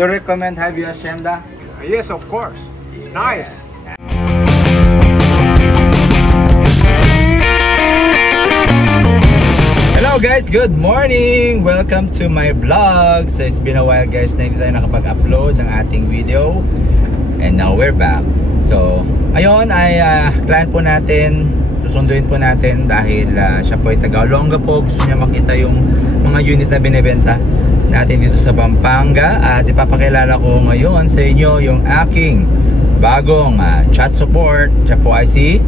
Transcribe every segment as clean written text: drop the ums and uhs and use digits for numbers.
you recommend Highview Hacienda? Yes, of course. Nice. Hello guys, good morning! Welcome to my vlog. So it's been a while guys na hindi tayo nakapag-upload ng ating video. And now we're back. So, ayun ay client po natin. Susunduin po natin dahil siya po ay taga-Olonga po. Gusto niya makita yung mga unit na binibenta natin dito sa Pampanga. At ipapakilala ko ngayon sa inyo yung aking bagong chat support. Siya po ay si...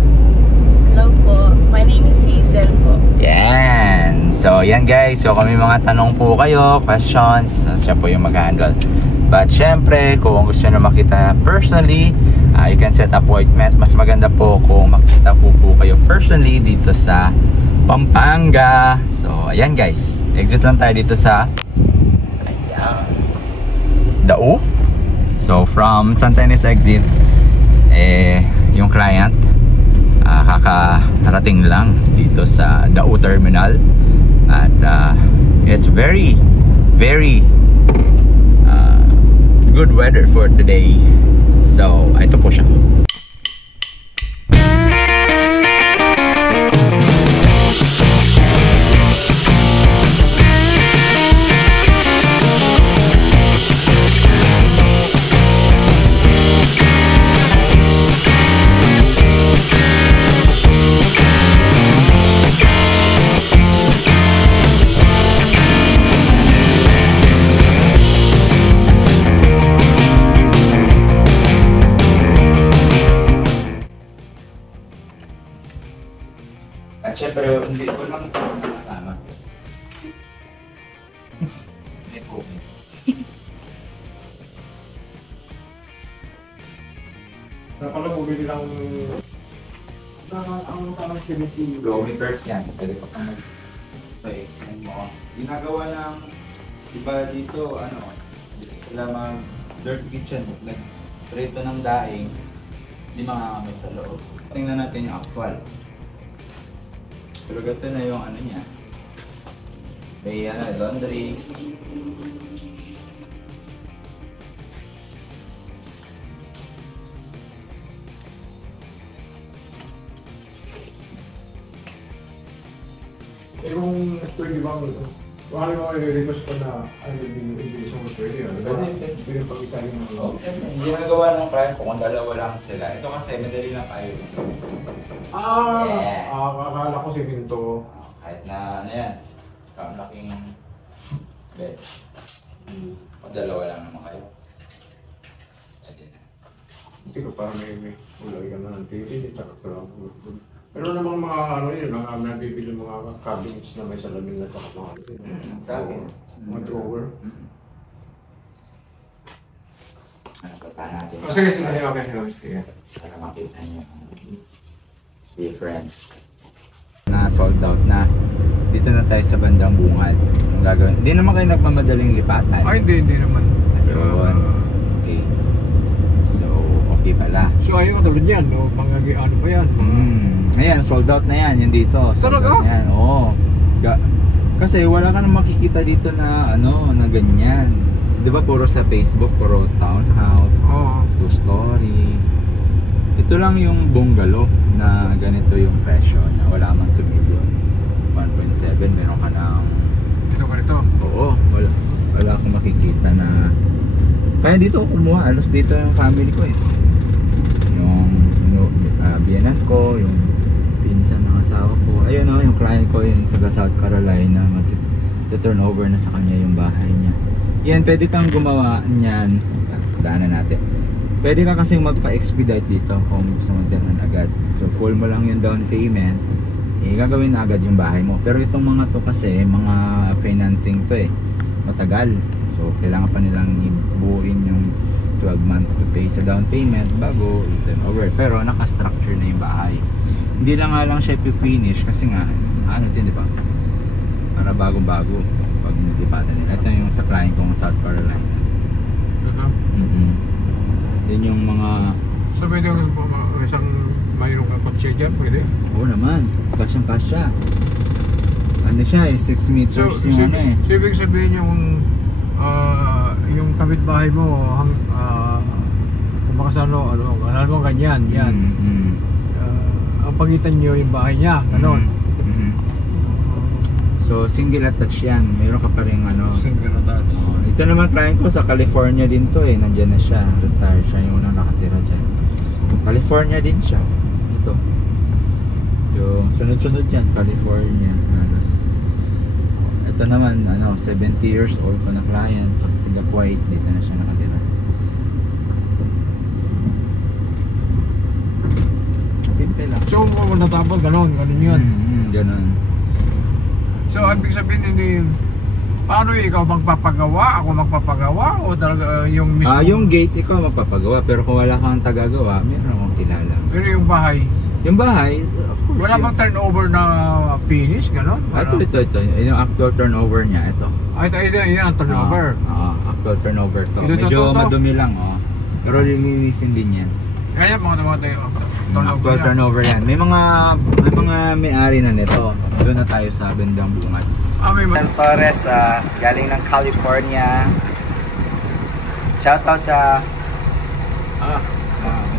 Hello po, my name is Hazel po. Yan. So yan guys, so kami mga tanong po kayo, questions, so, siya po yung mag-handle. But syempre, kung gusto nyo makita personally, you can set appointment. Mas maganda po kung makita po kayo personally dito sa Pampanga. So ayan guys, exit lang tayo dito sa Dao. So from Santa Ynez exit, yung client kakarating lang dito sa Dao Terminal. At it's very good weather for today. So ito po siya. At syempre, hindi ko lang kasama. Hindi po. Napala bumili lang ang parang sinisi. Gawin first yan. Pwede pa kang mag-extend mo. Ginagawa ng iba dito, sila mag-dirt kitchen. Nag-preto ng daing. Hindi makakamay sa loob. Tingnan natin yung actual. Pero gato na yung niya. May laundry. Yung pwede bang, wala naman i-request ko na hindi sa mga pwede. Pwede pag-isahin ng mga. Hindi nagawa ng client ko kung dalawa lang sila. Ito kasi madali lang kayo. Akala ko si Pinto. Kahit na yan. Laking bed. Kung dalawa lang naman kayo. Pwede na. Hindi ko parang may ulay ka na ng TV. Pero namang mga mga nabibili mga cabins na may salamin na mga sa akin. Mga drawer. Puntahan natin. Sige. Sige. Para makita nyo yung difference. Na sold out na. Dito na tayo sa bandang bungad. Ang gagawin. Hindi naman kayo nagmamadaling lipatan. Ay, hindi naman. Ayun. Okay. So, okay pala. So, ayun katulad yan, no? Mga ano pa yan? Ayan, sold out na yan. Yung dito. Sold talaga? out na yan. Oo. Kasi wala ka nang makikita dito na na ganyan. Di ba puro sa Facebook, puro townhouse, two-story. Ito lang yung bungalow na ganito yung presyo na wala man 2 million. 1.7 meron ka ng... Ito? Oo, wala akong makikita na... Kaya dito ako kumuha, alos dito yung family ko eh. Yung biyanan ko, yung pinsan ng asawa ko. Ayun yung client ko yung taga South Carolina. Turnover na sa kanya yung bahay niya. Yan, pwede kang gumawa niyan. Daanan natin. Pwede ka kasing magpa-expedite dito kung gusto mo tirnan agad. So full mo lang yung down payment, gagawin na agad yung bahay mo. Pero itong mga to kasi, mga financing to matagal. So kailangan pa nilang ibuuin yung 12 months to pay sa down payment bago turn over. Pero naka-structure na yung bahay. Hindi lang nga lang siya i-finish kasi nga, din di ba? Para bagong-bago pag nilipatan nila. Ito yung sa client kong South Carolina. Ito? Yan yung mga... So pwede isang mayroong kang kotse dyan, pwede? Oo naman, kasyang-kasya. Ano siya 6 meters So yung ibig sabihin yung kapitbahay mo, kumbaga sa alam mo ganyan, yan. Ang pagitan nyo yung bahay niya, ganon. So single attached yan, meron ka pa rin Single attached. Ito naman client ko sa California din to eh, nandyan na siya, retired siya, yung unang nakatira dyan. California din siya, ito. Yung sunod-sunod yan, California. Ito naman, 70 years old ko na client, sa tiga Kuwait, dito na siya nakatira. Simple lang. So, kung natapos, ganon yun. Ganon. So, ibig sabihin hindi, paano ikaw magpapagawa? Ako magpapagawa? O talaga yung mismo? Yung gate ikaw magpapagawa, pero kung wala kang tagagawa, meron akong kilala. Pero yung bahay? Yung bahay, of course. Wala bang turnover na finish, gano'n? Ito. Yung actual turnover niya, ito. Ito ang turnover. Actual turnover to. Ito, Medyo to. madumi lang, pero lilinisin din yan. Kaya mga yung Actual turnover yan. May mga may-ari na nito. Doon na tayo sa Bendang Bungad. May Torres, galing ng California. Shoutout sa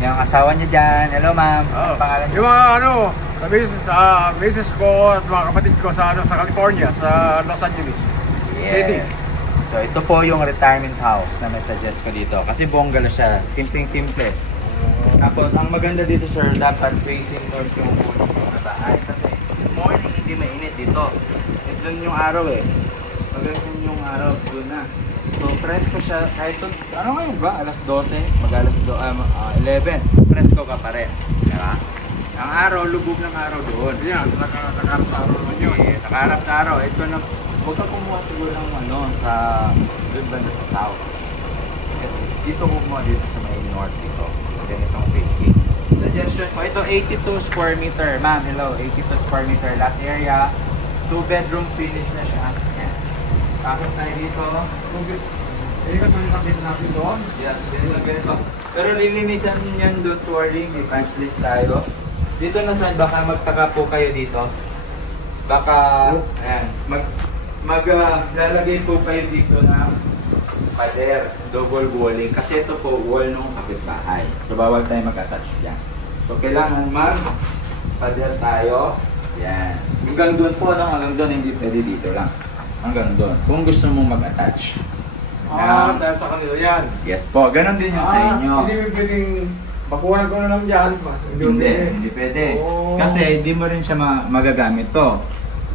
yung asawa niya dyan. Hello ma'am. Pangalan niyo? Yung mga sa business ko at mga kapatid ko sa California, sa Los Angeles City. So ito po yung retirement house na may suggest ko dito. Kasi bongga siya. Simpleng-simple. Tapos ang maganda dito sir, dapat facing north yung na bahay. Kasi morning hindi mainit dito. Ito yung araw eh. Maganda yung araw doon na. So presko siya kahit ngayon ba? Alas 12, mag-alas 11. Presko ka pa rin. Diba? Ang araw, lubog ng araw doon. Yan, nakaharap sa araw naman yun. Nakaharap sa araw. Ito na, huwag ka kumuha siguro ng sa doon banda sa south. Dito kumuha dito sa may north dito. Ganitong facing. Suggestion ko, ito 82 square meter. Ma'am, hello, 82 square meter lot area. 2-bedroom finish na siya. Yan. Pasok tayo dito. Hindi ka tuloy nakita natin doon? Yes, ganito. Pero lilinisan yan, don't worry. May punch list tayo. Dito na saan, baka magtaka po kayo dito. Baka, ayan, lalagay po kayo dito na pader, double walling. Kasi ito po, wall ng kapitbahay. So, bawal tayo mag-attach dyan. So, kailangan pader tayo. Yan. Hanggang doon po, hanggang doon, hindi pwede dito lang. Hanggang doon. Kung gusto mong mag-attach. Dahil sa kanila yan. Yes po, ganun din yun sa inyo. Hindi mo pwedeng bakuhan ko na lang dyan. Hindi pwede. Kasi hindi mo rin siya magagamit to.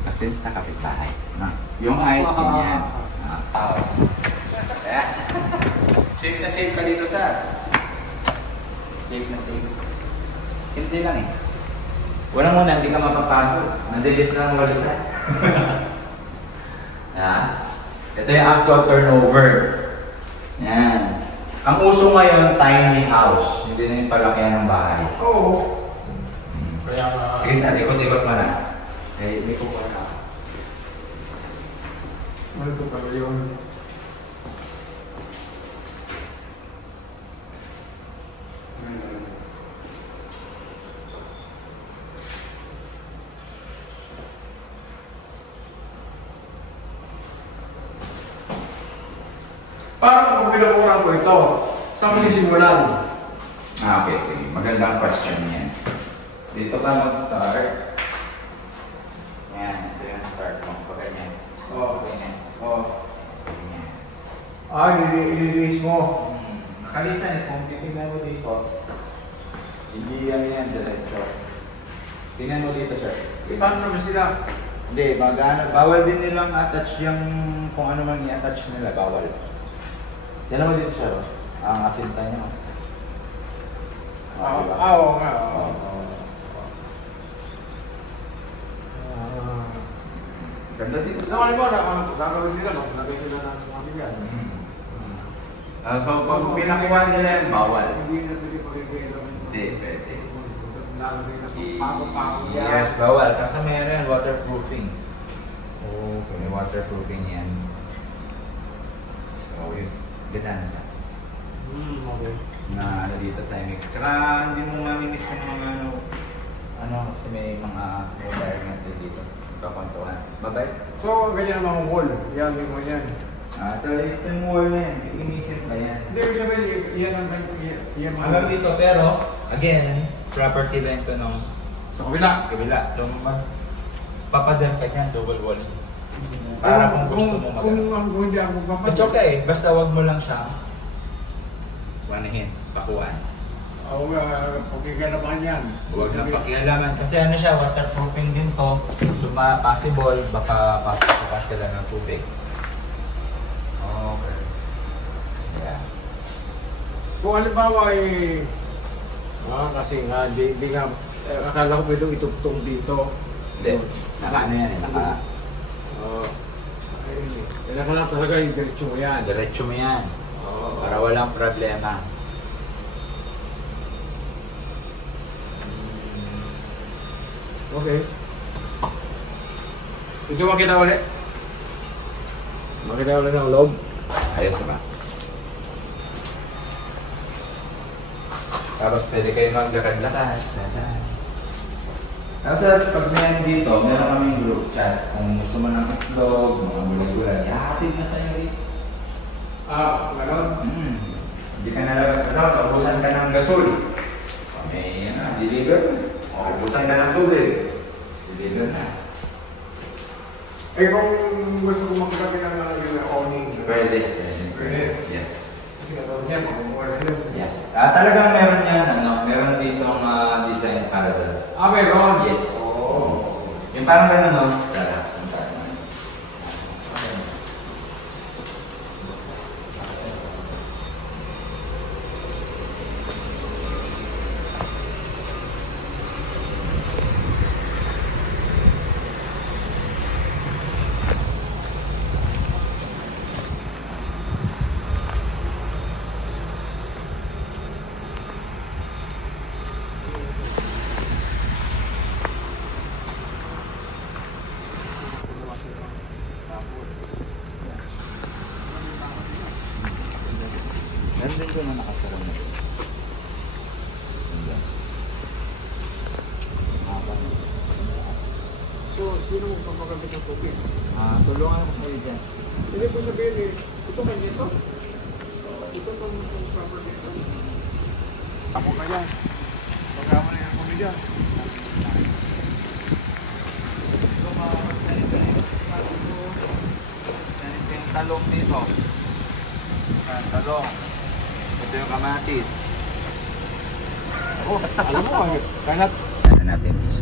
Kasi sa kapitbahay. Yung height, yan. Safe na safe ka dito, sir. Safe na safe. Simple lang eh. Wala muna, hindi ka mapapagod. Nadilis lang wala sa. Ito yung actual turnover. Yan. Ang uso ngayon, tiny house. Hindi na yung palakihan ng bahay. Oo. Kaya sige sir, ikot-ikot mo na. May kukuha na. ano ito pala yun? Parang kung pinakuran ko ito, saan ko sisimulan? Okay, sige. Magandang question yan. Dito ka mag-start. Yan, ito yung start mo. Pagkanyan. Pagkanyan. Ganyan. Nililinis mo. Nakalisan, kung titignan mo dito, hindi yan diretso. Tingnan mo dito, sir. Paano naman sila? Hindi, bawal din nilang attach yung kung ano man i-attach nila, bawal. Yan naman dito, sir. Ang asinta niya. Oo nga. Ganda dito. Sa kanila, gagawin nila, gagawin nila ng mabigan. So, pag pinakuha nila yung bawal. Hindi na pwede pag-ibigay. Hindi, pwede. Pagod-pagod yan. Yes, bawal. Kasi mayroon waterproofing. Okay. May waterproofing yan. So, yun. Ganda na siya. Okay. Na dito sa imig. Tsaka hindi mo mamimiss yung mga kasi may mga environment dito. Kakontuhan. Bye-bye. So, ganyan ang mga wall. Yan, yung mga yan. Ito yung wall na yan. Inisin ba yan? Hindi, sabihin, yan ang yan ang Hanggang dito, pero, again, property line to nung sa kabila. kabila. So, papadam ka dyan, double wall. Para kung gusto mo magano. Kung hindi ako papadam. It's okay, basta wag mo lang siya wanahin, pakuan. Oo, pakikalaman yan. Huwag na pakialaman. Kasi ano siya, waterproofing din to. So, possible, baka pasok sila ng tubig. Okay. Yeah. Kung halimbawa kasi nga, hindi nga, akala ko pwedeng itugtong dito. Hindi. Naka ano yan eh, naka... Kailangan lang talaga yung diretso mo yan. Diretso mo yan. Para walang problema. Okay. Ito makita ulit. Makita ulit ng loob. Ayos na ba? Tapos pwede kayo maglakad-lakad. Tapos pag meron dito, meron kaming group chat. Kung gusto mo ng itlog, mga gulay-gulay, ihahatid na sa'yo rin. Gano'n? Hindi ka nalabas. Ubusan ka ng gasol. May deliver. Ubusan ka ng tubig. Deliver na. Kung gusto ko magkakabi ng awning. Pwede. Yes. Kasi katawag niya, makumura na yun. Yes. Talagang meron yan, meron ditong design para doon. Meron? Yes. Oo. Yung parang gano'n, no? Meron din ko na nakasarang na. So, sino mo pagkakabit ng tubig? Tulungan ko kayo dyan. Hindi ko sabihin ito kanya ito? Ito itong property ito. Ako ka dyan. Pagkama na yan kami dyan. Ganito yung talong dito. Talong. Ito yung kamatis. Alam mo, kanat. Ano natin is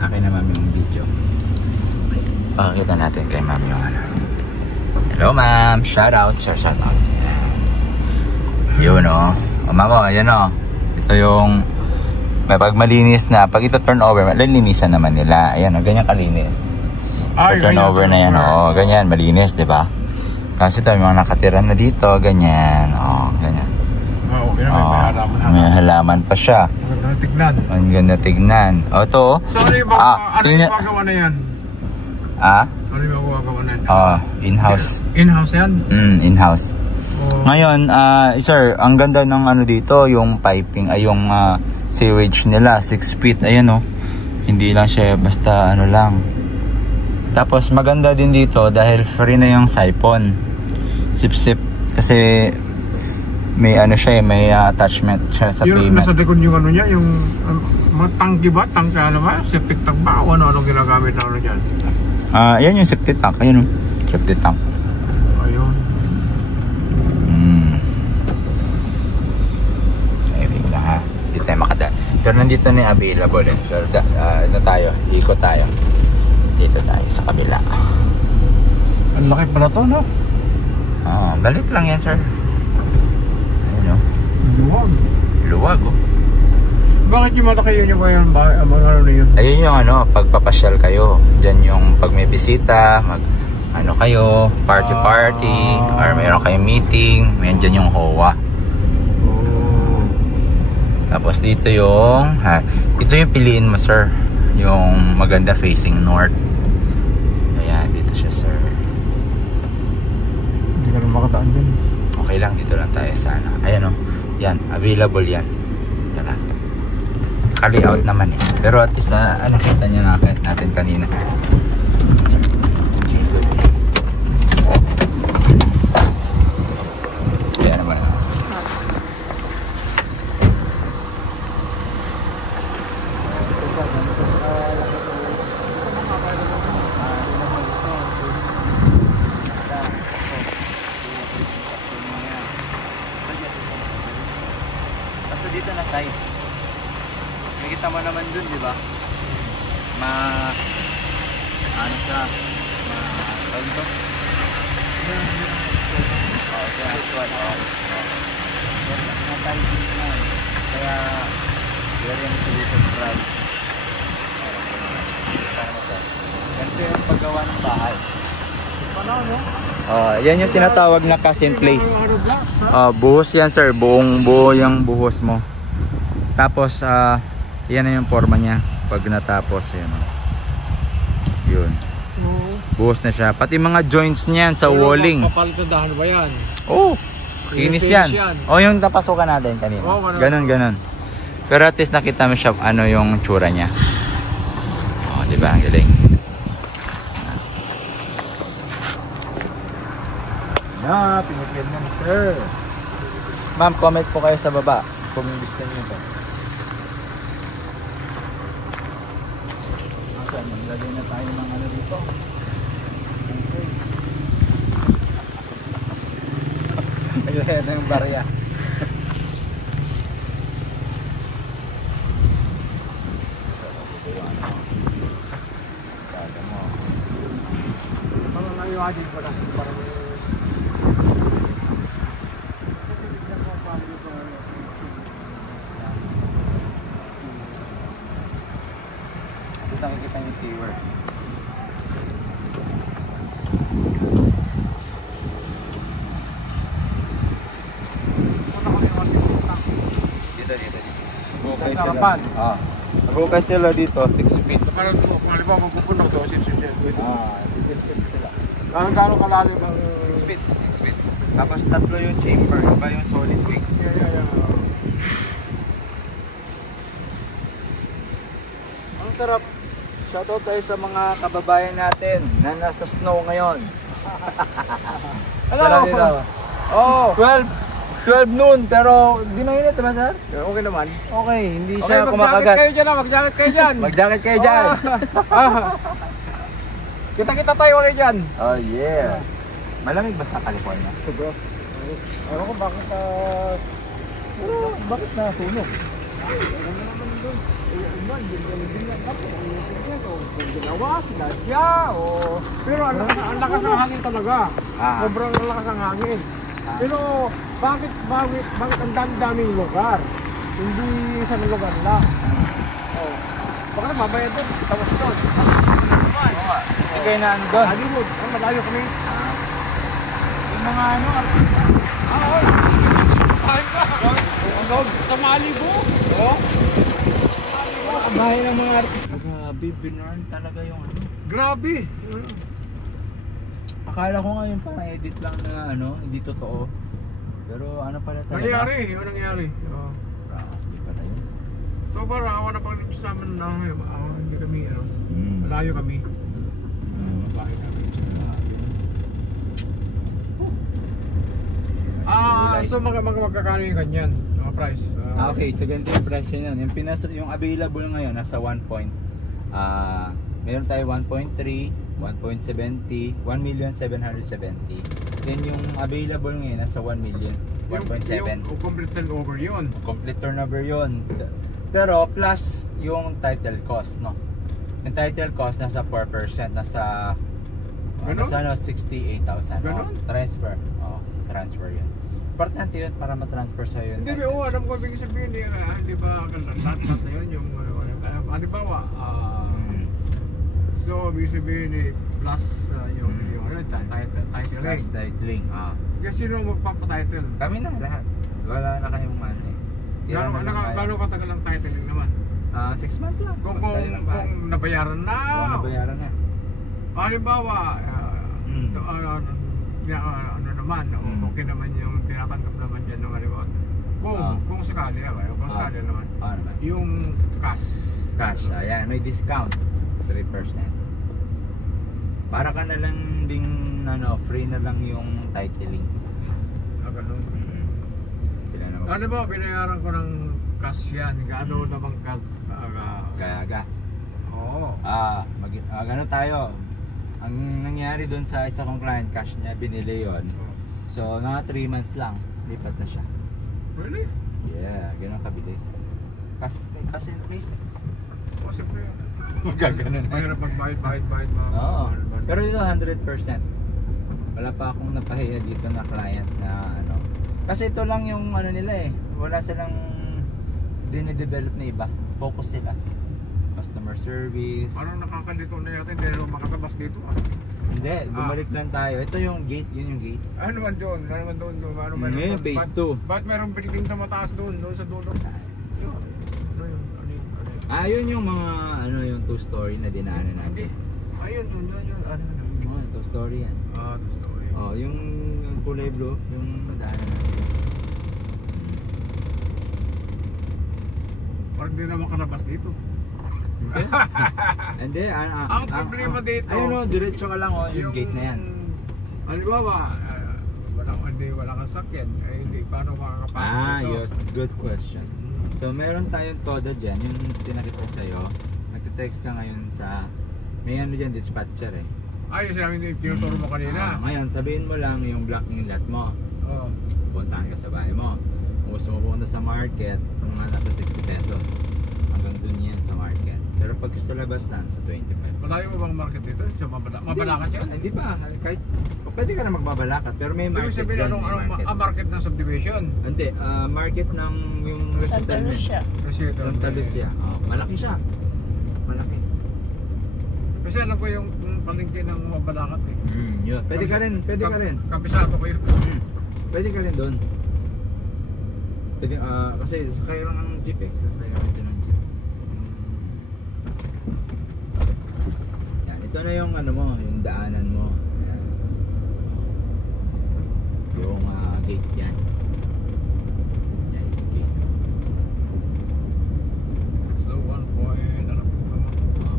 akin na mami yung video. Pakikita natin kay mami yung ano. Hello ma'am, shout out. Yun o. Mama, yan o. Ito yung pag malinis na, pag ito turn over, malinisan naman nila. Ayan o, ganyan kalinis. Turn over na yan o. Ganyan, malinis, di ba? Kasi ito, yung mga nakatira na dito, ganyan. O, ganyan. Okay na, may halaman. May halaman pa siya. Maganda tignan. Ang ganda tignan. O, ito o. So, ano yung magawa na yan? Ano yung magawa na yan? In-house. In-house yan? In-house. Ngayon, sir, ang ganda ng ano dito, yung piping, ay yung sewage nila, 6 feet. Ayan o. Hindi lang siya, basta ano lang. Tapos maganda din dito dahil free na yung siphon. Sip-sip. Kasi may ano siya, may attachment siya sa yung payment. Nasa likod yung ano niya, yung tangki ba? Tangki ano ba? Septic tank ba? O ano ginagamit na ano dyan? Yan yung septic tank. Ayun o. Septic tank. Ayun. Ayun lang ha. Hindi tayo makadaan. Pero nandito na yung available eh. Pero ano tayo? Ikot tayo. Dito tayo sa kabila. Ang laki pala to, no? Balit lang yan, sir. Ayun o. Luwag. Luwag o. Bakit yung malaki yun yung mga ano na yun? Ayun yung ano, pagpapasyal kayo. Diyan yung pag may bisita, mag ano kayo, party, or mayroon kayong meeting, may dyan yung HOA. Tapos dito yung, ito yung piliin mo, sir. Yung maganda facing north. Ayan, dito siya, sir. Hindi ka na makataan dyan. Okay lang, dito lang tayo sana. Ayan o, yan, available yan. Tara. naka-layout naman eh. Pero at least na nakita niya natin kanina. Kaya naman. Basta dito na side. Nakita mo naman dun, di ba? Ano siya? Ano ito? Oo, siya actual. Nakatay din na. Kaya, very insulated drive. Ganito yung paggawa ng bahay. Yan yung tinatawag na cast in place. Buhos yan sir, buong buo yung buhos mo. Tapos yan na yung forma niya pag natapos yan. Yun. Buhos na siya. Pati mga joints niyan sa walling. Papalitandahan ba yan? Oh, kinis yan. Yung napasukan natin kanina. Ganon. Pero at least nakita mo siya ano yung tsura niya. Di ba? Ang galing. Pinipil mo sir. Ma'am, comment po kayo sa baba kung gusto niyo ito. Maglagay na tayo ng ano dito. Maglagay na yung barya. Parang naiwadin pa na. Parang nakikita yung keyword. Dito. Magukay sila. Magukay sila dito, 6 feet. parang kung halimbawa magpupuno to, 6 feet. 6 feet sila. Gano'n kalalim ang 6 feet. Tapos tatlo yung chamber, iba yung solid waste. Ang sarap. Shoutout tayo sa mga kababayan natin na nasa snow ngayon. Sarap dito. Oo. 12 noon, pero di mainit naman sir? Okay naman. Okay, hindi Okay, siya kumakagat. mag-jacket kayo dyan. Mag-jacket kayo dyan. Kita-kita tayo ulit dyan. Oh yeah. Malamig ba sa California? Bro. Ewan ko bakit Bakit nasunog? ginawa, sinadya, pero ang lakas ng hangin talaga. Sobrang lakas ng hangin. Pero bakit ang daming lugar? Hindi isang lugar lang. Baka nagbabayad doon, tapos doon. Hindi kayo na ano doon? Hollywood, malayo kami. Yung mga ano? Sa Malibu? Ang bahay ng mga artista. Grabe, binurn talaga yung ano. Grabe. Akala ko nga yung parang edit lang na ano, hindi totoo. Pero ano pala talaga? Nangyari, yun nangyari. Grabe pala yun. So parang awa na pang namin na hindi kami, malayo kami. Bahay namin. So magkakano yung kanyan? Mga price? Okay, so ganito yung presyo niyan. Yung available ngayon nasa 1 point. Meron tayo 1.3, 1.70, 1,770,000. Then yung available ngayon nasa 1 million, 1.7. Yung complete turnover yun. Complete turnover yun. Pero plus yung title cost, no? Yung title cost nasa 4%, nasa nasa 68,000. Ganon? Transfer. Transfer yun. Importante yun para matransfer sa yun. Hindi, alam ko ibig sabihin, di ba, lahat na yun, yung, halimbawa, so ibig sabihin, plus yung titling. Titling, Kasi sino magpapatitle? Kami na lahat. Wala na kayong money. Gano'ng katagal ang titling naman? 6 months lang. Kung nabayaran na. Oo, nabayaran na. Halimbawa, ano naman, okay naman yung tinatanggap naman dyan ng halimbawa. Kung sakali kung sakali naman. Naman. Yung cash. Cash, ayan, may discount 3%. Para ka na lang ding free na lang yung titling. Ganun. Sila na Ano ba, binayaran ko ng cash yan. Gaano naman Gaga. Oo. Gano tayo. Ang nangyari doon sa isa kong client, cash niya, binili yon. So, mga 3 months lang, lipat na siya. Really? Yeah, ganun kabilis. Cash in place. Siyempre. Gaganon na. Mayroon pag-bayad Oo. Pero dito 100%. Wala pa akong napahiya dito na client na Kasi ito lang yung nila eh. Wala silang dinidevelop na iba. Focus sila. Customer service. Parang nakakalito na yata, hindi naman makatabas dito Hindi, bumalik lang tayo. Ito yung gate, yun yung gate. Ano naman doon? Ngayon, phase 2. Ba't mayroong building na mataas doon sa dulo? Yun yung mga yung 2-story na dinaanan natin. Ayun, Oh, 2-story yan. 2-story. Oh, yung kulay blue, yung nadaanan natin. Parang di naman kanabas dito. Hindi, ang problema dito. Ayun diretso ka lang yung gate na yan. Halimbawa, wala kang sakyan, hindi paano makakapasok dito? Yes, good question. So meron tayong todo dyan, yung tinakita ko sa'yo. Nagte-text ka ngayon sa, may dyan, dispatcher eh. Yung sinabi yung tinuturo mo kanina. Ngayon, sabihin mo lang yung blocking lot mo. Puntahan ka sa bahay mo. Kung gusto mo pumunta sa market, mga nasa 60 pesos. Hanggang dun yan sa market. Pero pag sa labas lang, sa 25. Malayo mo bang market dito? Sa Mabalakat yan? Hindi pa. Kahit, pwede ka na magbabalakat, pero may market dyan. Ibig sabihin, anong market ng subdivision? Hindi, market ng yung Santa Lucia. Santa Lucia. Malaki siya. Malaki. Kasi ano po yung palengke ng Mabalakat eh. Yun. Pwede ka rin. Kabisado ko yun. Pwede ka rin doon. Pwede, kasi sasakay lang ng jeep eh. Sasakay lang ng jeep. Yan, ito na yung yung daanan mo. Yan. Yung gate yan. Yan yung gate. So 1 point,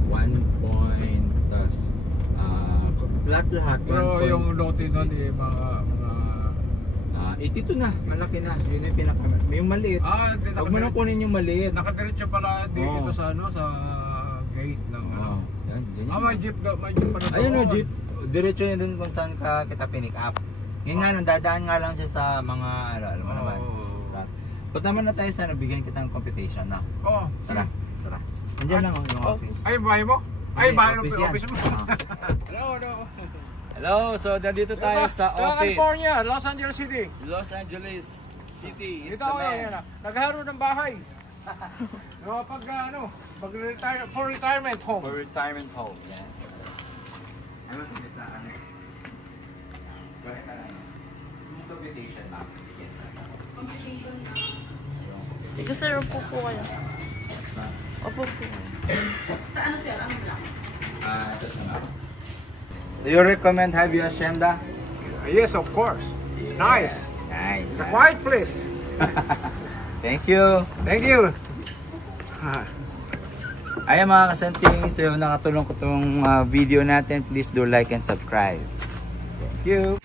1 point, tas lahat. Pero yung lote nun mga 82 na, malaki na. Yun yung pinaka. Yung maliit. Huwag mo na kunin yung maliit. Nakadiretso pala dito sa sa gate ng Yan, may jeep pala. Ayun jeep. Diretso yun dun kung saan kita pinick up. Yun nga, dadaan nga lang siya sa mga alam mo naman. Punta naman na tayo sa bigyan kita ng computation na. Tara. Andiyan lang yung office. Bahay mo? Bahay ng office mo. Hello, so nandito tayo sa office. California, Los Angeles City. Los Angeles City is the man. Nagharo ng bahay. Pag mag-retire, for retirement home. For retirement home, yan. Ano sa kita? Balik ka lang. Yung computation lang. Sige sir, upo po kayo. Upo po kayo. Sa ano sir? Ano lang? Ito sa nga. Do you recommend Havio Hacienda? Yes, of course. Nice. It's a quiet place. Thank you. Thank you. Ayan mga kasanting, so nakatulong ko itong video natin. Please do like and subscribe. Thank you.